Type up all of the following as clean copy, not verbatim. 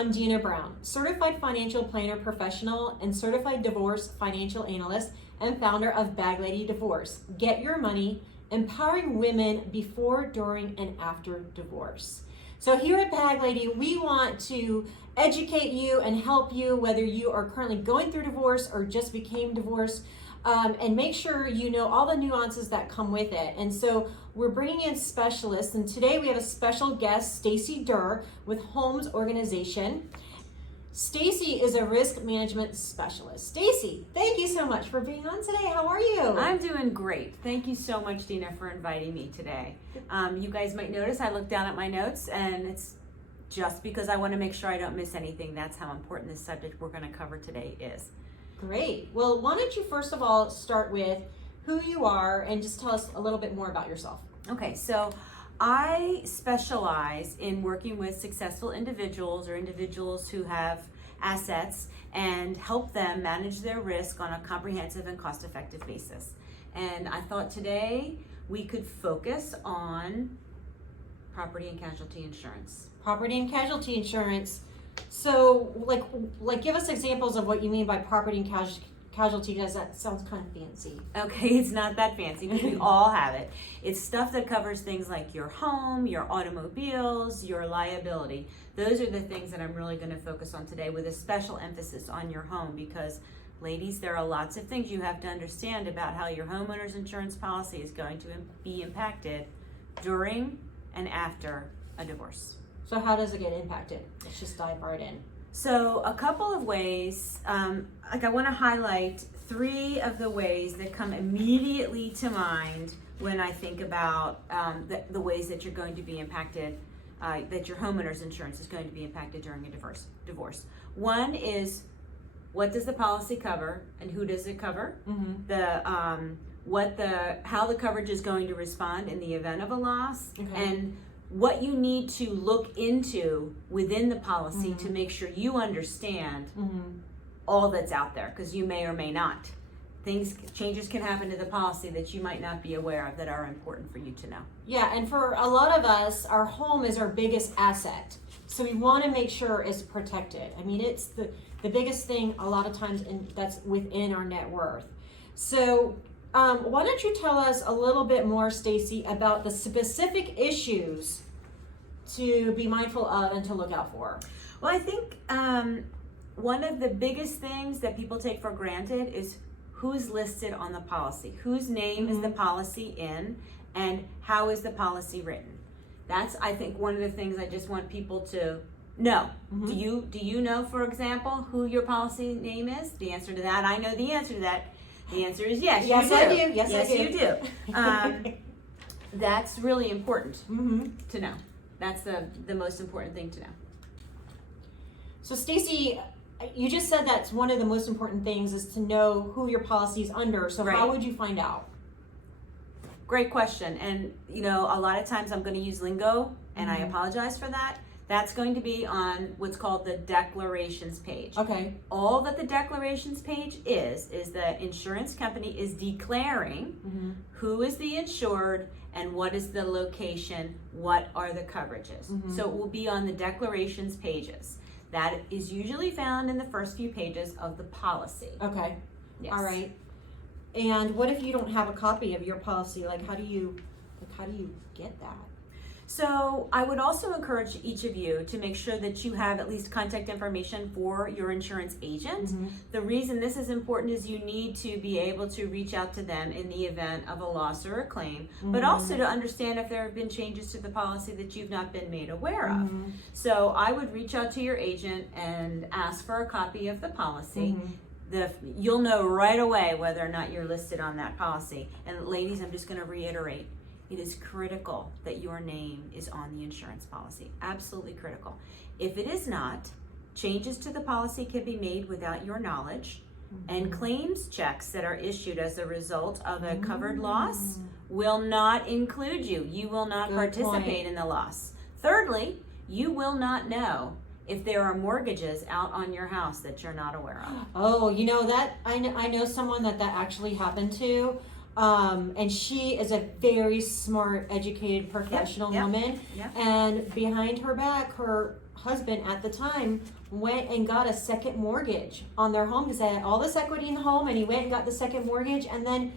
I'm Deanna Brown, Certified Financial Planner Professional and Certified Divorce Financial Analyst and founder of Bag Lady Divorce. Get your money, empowering women before, during, and after divorce. So here at Bag Lady, we want to educate you and help you, whether you are currently going through divorce or just became divorced, and make sure you know all the nuances that come with it. And so we're bringing in specialists, and today we have a special guest, Stacy Derr with Homeowners Organization. Stacy is a risk management specialist. Stacy, thank you so much for being on today. How are you? I'm doing great. Thank you so much, Deanna, for inviting me today. You guys might notice I look down at my notes, and it's just because I want to make sure I don't miss anything. That's how important this subject we're going to cover today is. Great. Well, why don't you first of all start with who you are and just tell us a little bit more about yourself. Okay, so I specialize in working with successful individuals or individuals who have assets and help them manage their risk on a comprehensive and cost-effective basis. And I thought today we could focus on property and casualty insurance. Property and casualty insurance. So, like, give us examples of what you mean by property and casualty, because that sounds kind of fancy. Okay, it's not that fancy, because we all have it. It's stuff that covers things like your home, your automobiles, your liability. Those are the things that I'm really going to focus on today, with a special emphasis on your home, because ladies, there are lots of things you have to understand about how your homeowner's insurance policy is going to be impacted during and after a divorce. So how does it get impacted? Let's just dive right in. So a couple of ways, I want to highlight 3 of the ways that come immediately to mind when I think about the ways that you're going to be impacted, that your homeowner's insurance is going to be impacted during a divorce. One is, what does the policy cover and who does it cover? Mm-hmm. How the coverage is going to respond in the event of a loss, and what you need to look into within the policy to make sure you understand all that's out there, because you may or may not. Changes can happen to the policy that you might not be aware of that are important for you to know. Yeah, and for a lot of us, our home is our biggest asset. So we want to make sure it's protected. I mean, it's the biggest thing a lot of times that's within our net worth. So why don't you tell us a little bit more, Stacy, about the specific issues to be mindful of and to look out for? Well, I think one of the biggest things that people take for granted is who's listed on the policy, whose name is the policy in, and how is the policy written. That's, I think, one of the things I just want people to know. Do you know, for example, who your policy name is? The answer to that, I know the answer to that. The answer is yes, yes, you do. I do. Yes, yes, I do. You do. That's really important to know. That's the most important thing to know. So, Stacy, you just said that's one of the most important things is to know who your policy is under. So how would you find out? Great question. And, a lot of times I'm going to use lingo, and I apologize for that. That's going to be on what's called the declarations page. Okay. All that the declarations page is the insurance company is declaring who is the insured and what is the location, what are the coverages. So it will be on the declarations pages. That is usually found in the first few pages of the policy. Okay. Yes. All right. And what if you don't have a copy of your policy? How do you get that? So I would also encourage each of you to make sure that you have at least contact information for your insurance agent. The reason this is important is you need to be able to reach out to them in the event of a loss or a claim, but also to understand if there have been changes to the policy that you've not been made aware of. So I would reach out to your agent and ask for a copy of the policy. You'll know right away whether or not you're listed on that policy. And ladies, I'm just going to reiterate, it is critical that your name is on the insurance policy. Absolutely critical. If it is not, changes to the policy can be made without your knowledge, and claims checks that are issued as a result of a covered loss will not include you. You will not participate in the loss. Thirdly, you will not know if there are mortgages out on your house that you're not aware of. Oh, that I know someone that actually happened to. And she is a very smart, educated, professional woman. Yep. And behind her back, her husband at the time went and got a second mortgage on their home because they had all this equity in the home, and he went and got the second mortgage, and then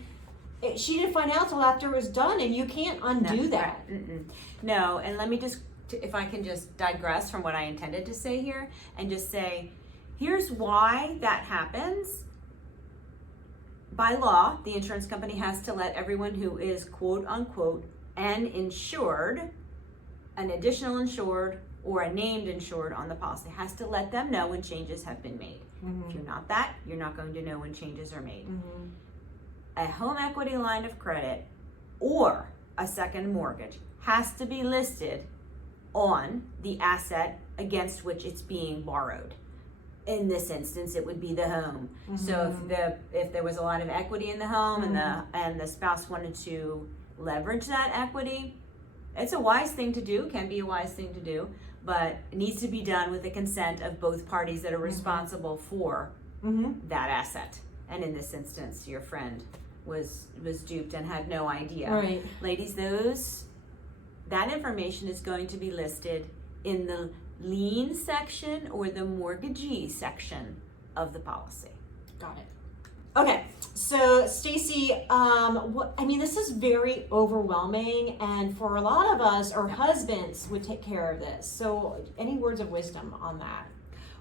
she didn't find out till after it was done, and you can't undo that. Right. No, and let me just, if I can just digress from what I intended to say here, and just say, here's why that happens. By law, the insurance company has to let everyone who is quote unquote an insured, an additional insured, or a named insured on the policy, has to let them know when changes have been made. If you're not that, you're not going to know when changes are made. A home equity line of credit or a second mortgage has to be listed on the asset against which it's being borrowed. In this instance, it would be the home. So if there was a lot of equity in the home and the spouse wanted to leverage that equity, it's a wise thing to do, can be a wise thing to do, but it needs to be done with the consent of both parties that are responsible for that asset. And in this instance, your friend was duped and had no idea. Right. Ladies, that information is going to be listed in the lien section or the mortgagee section of the policy. Got it. Okay, so Stacey, this is very overwhelming, and for a lot of us, our husbands would take care of this. So, any words of wisdom on that?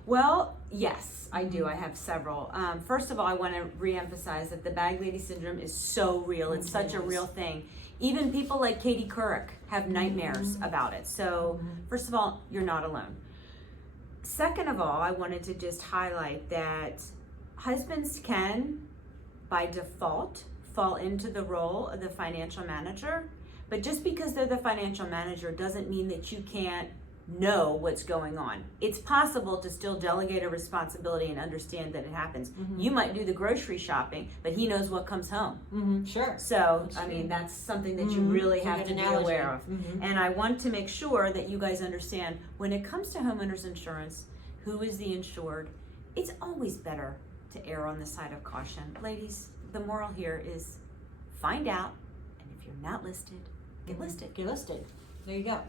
Well, yes, I do. I have several. First of all, I want to reemphasize that the bag lady syndrome is so real. It's such a real thing. Even people like Katie Couric have nightmares about it. So, first of all, you're not alone. Second of all, I wanted to just highlight that husbands can, by default, fall into the role of the financial manager. But just because they're the financial manager doesn't mean that you can't know what's going on. It's possible to still delegate a responsibility and understand that it happens. You might do the grocery shopping, but he knows what comes home. Sure. So, that's something that you really have to be aware of. And I want to make sure that you guys understand when it comes to homeowners insurance, who is the insured, it's always better to err on the side of caution. Ladies, the moral here is find out, and if you're not listed, get listed. Get listed. There you go.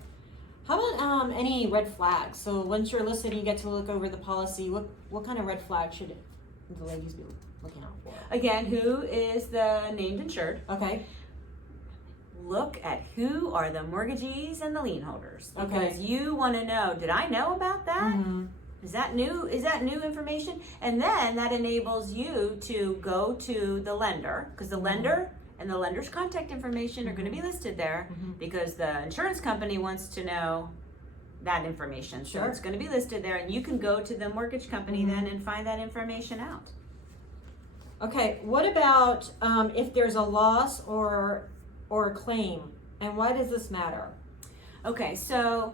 How about any red flags? So once you're listed and you get to look over the policy, what kind of red flags should the ladies be looking out for? Again, who is the named insured? Okay. Look at who are the mortgagees and the lien holders. Okay. Because you want to know, did I know about that? Is that new? Is that new information? And then that enables you to go to the lender, because the lender and the lender's contact information are going to be listed there because the insurance company wants to know that information. So it's going to be listed there, and you can go to the mortgage company then and find that information out. Okay, what about if there's a loss or a claim, and why does this matter? Okay, so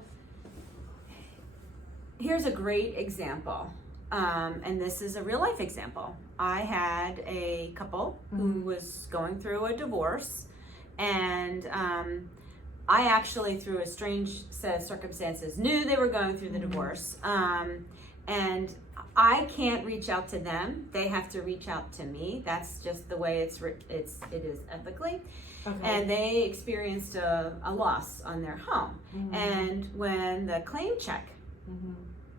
here's a great example, and this is a real life example. I had a couple who was going through a divorce, and I actually, through a strange set of circumstances, knew they were going through the divorce, and I can't reach out to them. They have to reach out to me. That's just the way it is ethically. Okay. And they experienced a loss on their home, and when the claim check.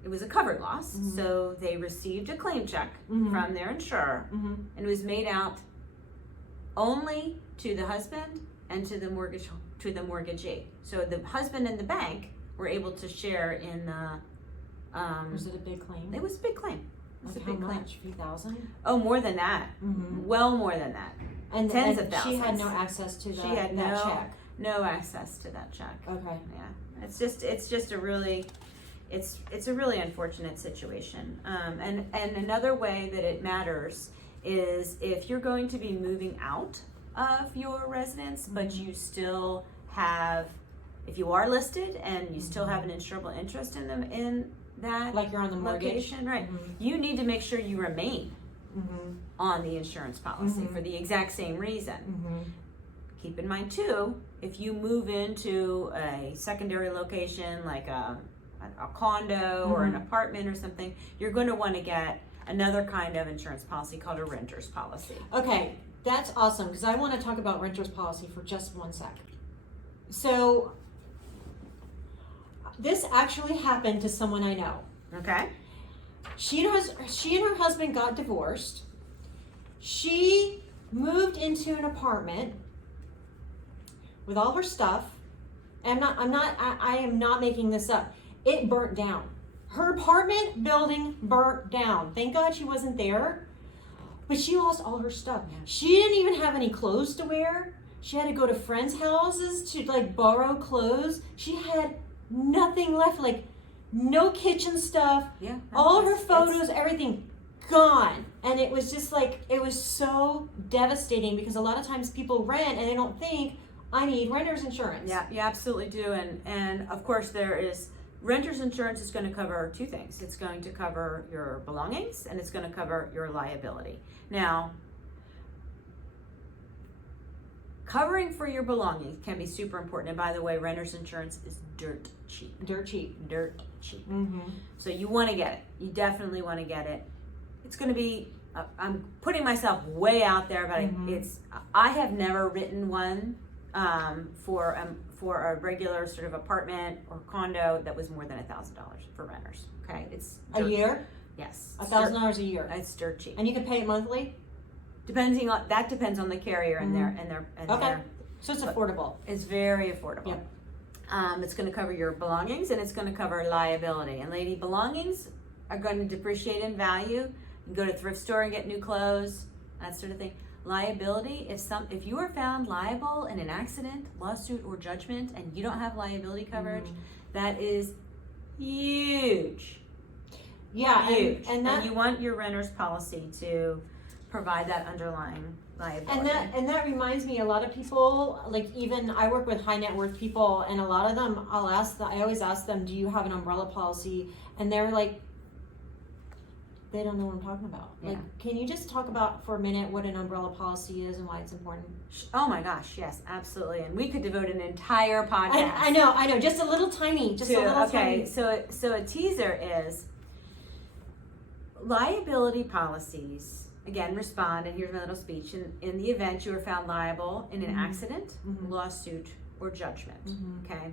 It was a covered loss, so they received a claim check from their insurer, and it was made out only to the husband and to the mortgagee. So the husband and the bank were able to share in the. Was it a big claim? It was a big claim. It was a big claim. Much? 3,000? Oh, more than that. Well, more than that. And tens of thousands. She had no access to that. She had that check. No access to that check. Okay. Yeah, it's just a really. It's a really unfortunate situation. And another way that it matters is if you're going to be moving out of your residence, but you still have, if you are listed and you still have an insurable interest in them in that, like you're on the mortgage, location, right? You need to make sure you remain on the insurance policy for the exact same reason. Keep in mind too, if you move into a secondary location like a condo or an apartment or something, you're going to want to get another kind of insurance policy called a renter's policy. Okay, That's awesome, because I want to talk about renter's policy for just 1 sec. So, this actually happened to someone I know. Okay. She and her husband got divorced. She moved into an apartment with all her stuff. And I am not making this up. It burnt down. Her apartment building burnt down. Thank God she wasn't there. But she lost all her stuff. Yeah. She didn't even have any clothes to wear. She had to go to friends' houses to like borrow clothes. She had nothing left, like no kitchen stuff. Yeah. All her photos, everything gone. And it was just like, it was so devastating, because a lot of times people rent and they don't think, I need renter's insurance. Yeah, you absolutely do. And of course there is, renter's insurance is going to cover two things. It's going to cover your belongings and it's going to cover your liability. Now, covering for your belongings can be super important. And by the way, renter's insurance is dirt cheap. Dirt cheap. Dirt cheap. Mm-hmm. So you want to get it. You definitely want to get it. It's going to be, I'm putting myself way out there, but I have never written one for a regular sort of apartment or condo that was more than $1,000 for renters. Okay, it's A year? Yes, $1,000 a year. It's dirt cheap. And you can pay it monthly? Depends on the carrier and Okay. So it's affordable. It's very affordable. Yep. It's going to cover your belongings and it's going to cover liability. And lady, belongings are going to depreciate in value. You can go to thrift store and get new clothes, that sort of thing. Liability, if you are found liable in an accident, lawsuit, or judgment, and you don't have liability coverage, that is huge. Yeah, Huge. and you want your renter's policy to provide that underlying liability. And that reminds me, a lot of people, like even I work with high net worth people, and a lot of them, I always ask them, do you have an umbrella policy? And they're like, they don't know what I'm talking about. Yeah. Like, can you just talk about for a minute what an umbrella policy is and why it's important? Oh my gosh, yes, absolutely. And we could devote an entire podcast. I know, just a little tiny, tiny. So a teaser is liability policies. Again, respond, and here's my little speech. In the event you are found liable in an accident, lawsuit, or judgment, okay?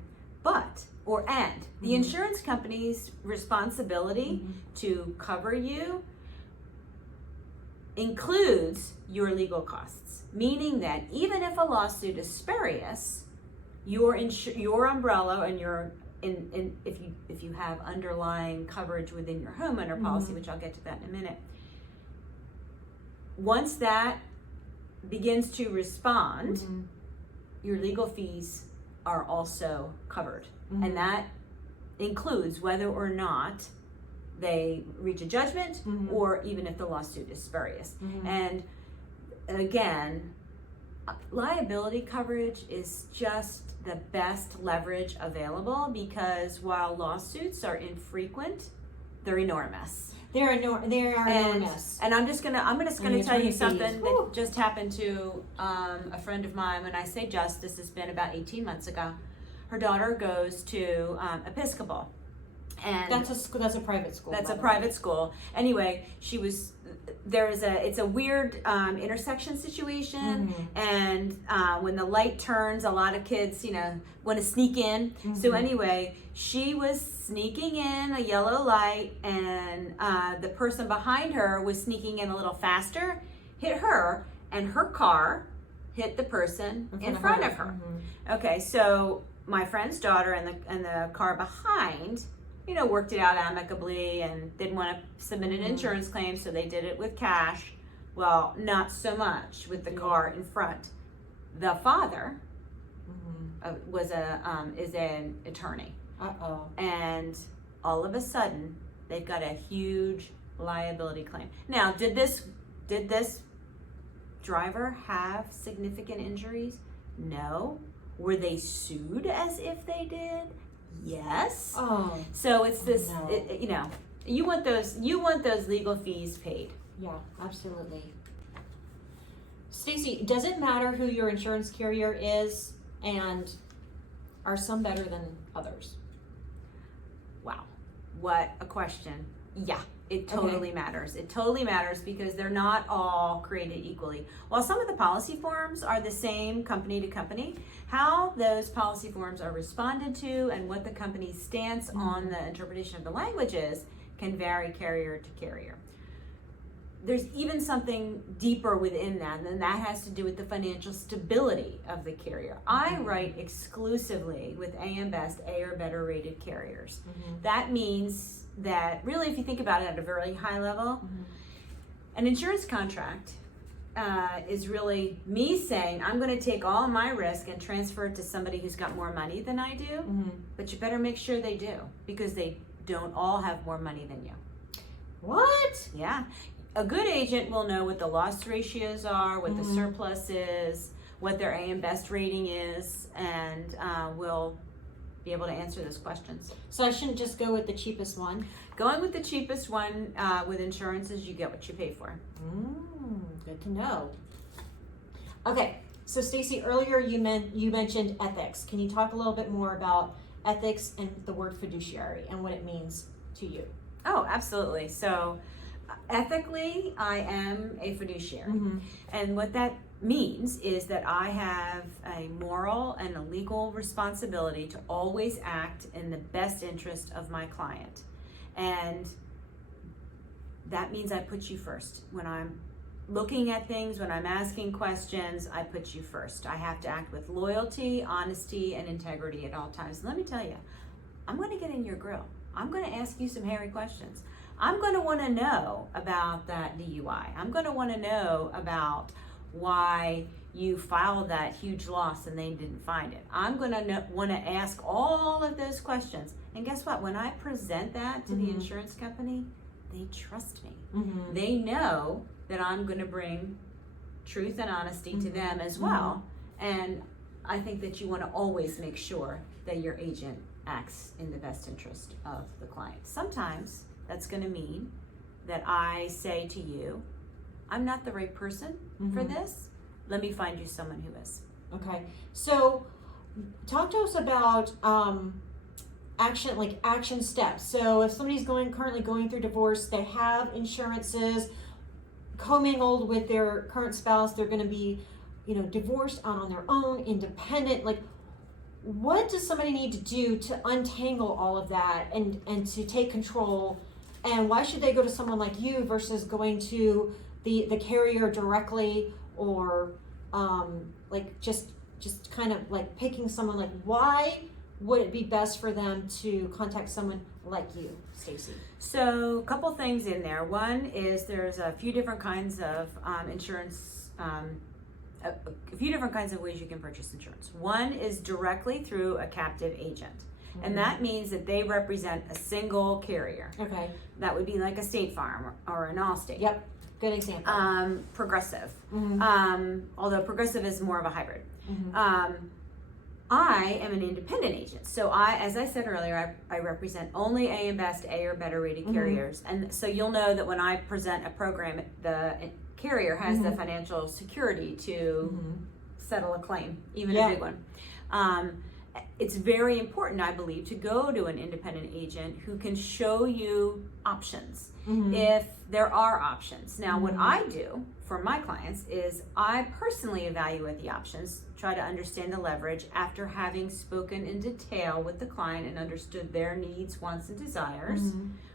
The insurance company's responsibility to cover you includes your legal costs, meaning that even if a lawsuit is spurious, your umbrella and if you have underlying coverage within your homeowner policy, which I'll get to that in a minute, once that begins to respond, your legal fees are also covered. And that includes whether or not they reach a judgment or even if the lawsuit is spurious. And again, liability coverage is just the best leverage available, because while lawsuits are infrequent, they're enormous. They are enormous. And I'm just gonna tell you something that just happened to a friend of mine. When I say just, this has been about 18 months ago. Her daughter goes to Episcopal, and that's a private school. That's a private school. Anyway, it's a weird intersection situation, and when the light turns, a lot of kids, want to sneak in. So anyway, she was sneaking in a yellow light, and the person behind her was sneaking in a little faster, hit her, and her car hit the person in front of her. Okay, so my friend's daughter and the car behind, worked it out amicably and didn't want to submit an insurance claim, so they did it with cash. Well, not so much with the car in front. The father is an attorney. And all of a sudden, they've got a huge liability claim. Now, did this driver have significant injuries? No. Were they sued as if they did? Yes. Oh. So it's this, no. you want those legal fees paid. Yeah, absolutely. Stacey, does it matter who your insurance carrier is, and are some better than others? Wow, what a question. Yeah, It totally matters. It totally matters because they're not all created equally. While some of the policy forms are the same company to company, how those policy forms are responded to and what the company's stance on the interpretation of the language is can vary carrier to carrier. There's even something deeper within that, and that has to do with the financial stability of the carrier. I write exclusively with AM Best, A or better rated carriers. That means that really, if you think about it at a very high level, an insurance contract is really me saying, I'm going to take all my risk and transfer it to somebody who's got more money than I do, but you better make sure they do, because they don't all have more money than you. What? Yeah. A good agent will know what the loss ratios are, what the surplus is, what their AM Best rating is, and will be able to answer those questions. So I shouldn't just go with the cheapest one? Going with the cheapest one with insurance is you get what you pay for. Good to know. Okay, so Stacey, earlier you mentioned ethics. Can you talk a little bit more about ethics and the word fiduciary and what it means to you? Oh, absolutely. So ethically, I am a fiduciary. And what that means is that I have a moral and a legal responsibility to always act in the best interest of my client. And that means I put you first. When I'm looking at things, when I'm asking questions, I put you first. I have to act with loyalty, honesty, and integrity at all times. Let me tell you, I'm going to get in your grill. I'm going to ask you some hairy questions. I'm going to want to know about that DUI. I'm going to want to know about why you filed that huge loss and they didn't find it. I'm going to want to ask all of those questions. And guess what? When I present that to the insurance company, they trust me. They know that I'm going to bring truth and honesty to them as well. And I think that you want to always make sure that your agent acts in the best interest of the client. Sometimes that's going to mean that I say to you, I'm not the right person for this. Let me find you someone who is. Okay. So talk to us about action steps. So if somebody's currently going through divorce, they have insurances commingled with their current spouse, they're going to be, divorced out on their own, independent. Like, what does somebody need to do to untangle all of that and to take control? And why should they go to someone like you versus going to the carrier directly, or just kind of like picking someone? Like, why would it be best for them to contact someone like you, Stacey? So a couple things in there. One is there's a few different kinds of insurance, a few different kinds of ways you can purchase insurance. One is directly through a captive agent. And that means that they represent a single carrier. Okay. That would be like a State Farm or an Allstate. Yep. Good example. Progressive. Although Progressive is more of a hybrid. I am an independent agent. So as I said earlier, I represent only AM Best, A or better rated carriers. And so you'll know that when I present a program, the carrier has the financial security to settle a claim, even a big one. It's very important, I believe, to go to an independent agent who can show you options if there are options. Now, what I do for my clients is I personally evaluate the options, try to understand the leverage after having spoken in detail with the client and understood their needs, wants, and desires,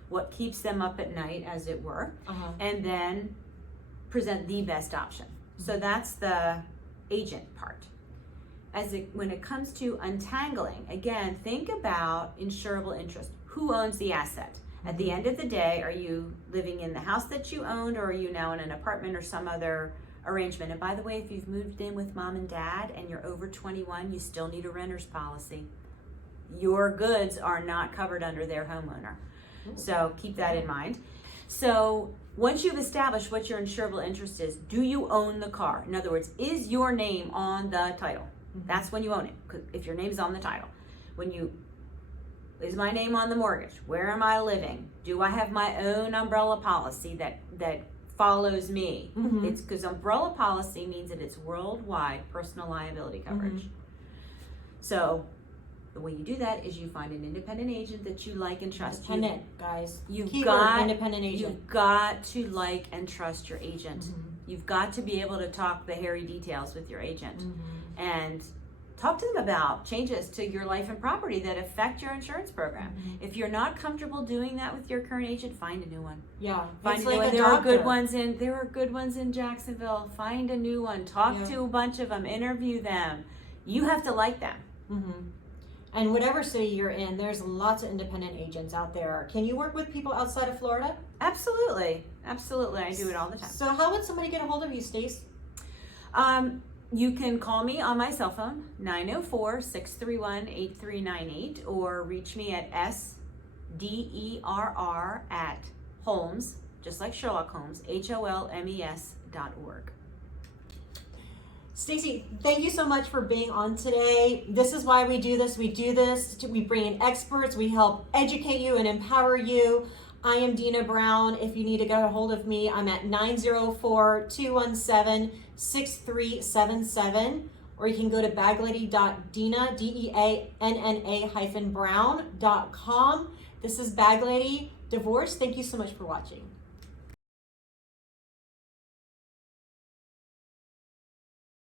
what keeps them up at night, as it were, and then present the best option. So that's the agent part. When it comes to untangling, again, think about insurable interest. Who owns the asset? At the end of the day, are you living in the house that you owned, or are you now in an apartment or some other arrangement? And by the way, if you've moved in with mom and dad and you're over 21, you still need a renter's policy. Your goods are not covered under their homeowner. So keep that in mind. So once you've established what your insurable interest is, do you own the car? In other words, is your name on the title? That's when you own it, if your name's on the title. Is my name on the mortgage? Where am I living? Do I have my own umbrella policy that follows me? It's because umbrella policy means that it's worldwide personal liability coverage. So The way you do that is you find an independent agent that you like and trust. Independent, guys. You've Keyword, got independent agent. You've got to like and trust your agent. Mm-hmm. You've got to be able to talk the hairy details with your agent Mm-hmm. and talk to them about changes to your life and property that affect your insurance program. Mm-hmm. If you're not comfortable doing that with your current agent, find a new one. Yeah, Find it's a new like one. a There are doctor. good ones in. There are good ones in Jacksonville. Find a new one. Talk Yeah. to a bunch of them. Interview them. You have to like them. Mm-hmm. And whatever city you're in, there's lots of independent agents out there. Can you work with people outside of Florida? Absolutely, absolutely. I do it all the time. So how would somebody get a hold of you, Stace? You can call me on my cell phone, 904-631-8398, or reach me at sderr@Holmes, just like Sherlock Holmes, HOLMES.org. Stacy, thank you so much for being on today. This is why we do this. We bring in experts. We help educate you and empower you. I am Deanna Brown. If you need to get a hold of me, I'm at 904-217-6377, or you can go to baglady.deanna, DEANNA-brown.com. This is Bag Lady Divorce. Thank you so much for watching.